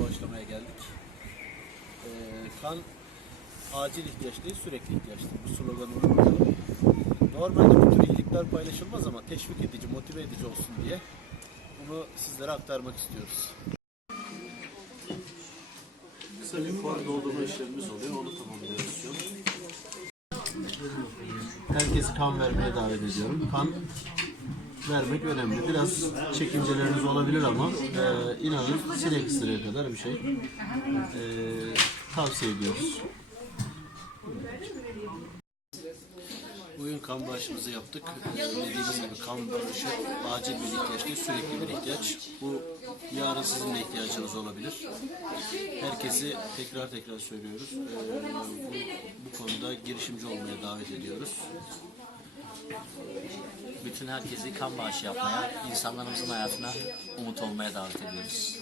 bağışlamaya geldik. Ee, kan acil ihtiyaç değil, sürekli ihtiyaçtır. Bu sloganı unutmayalım. Normalde bu tür iyilikler paylaşılmaz ama teşvik edici, motive edici olsun diye bunu sizlere aktarmak istiyoruz. Kısa bir form doldurma işlemimiz oluyor, onu tamamlıyoruz şu an. Herkesi kan vermeye davet ediyorum. Kan vermek önemli. Biraz çekinceleriniz olabilir ama e, inanın sinek ısırığı kadar bir şey. E, tavsiye ediyoruz. Bugün kan bağışımızı yaptık. Dediğimiz gibi kan bağışı acil bir ihtiyaç değil, sürekli bir ihtiyaç. Bu yarın sizin de ihtiyacınız olabilir. Herkesi tekrar tekrar söylüyoruz. Ee, bu, bu konuda girişimci olmaya davet ediyoruz. Bütün herkesi kan bağışı yapmaya, insanlarımızın hayatına umut olmaya davet ediyoruz.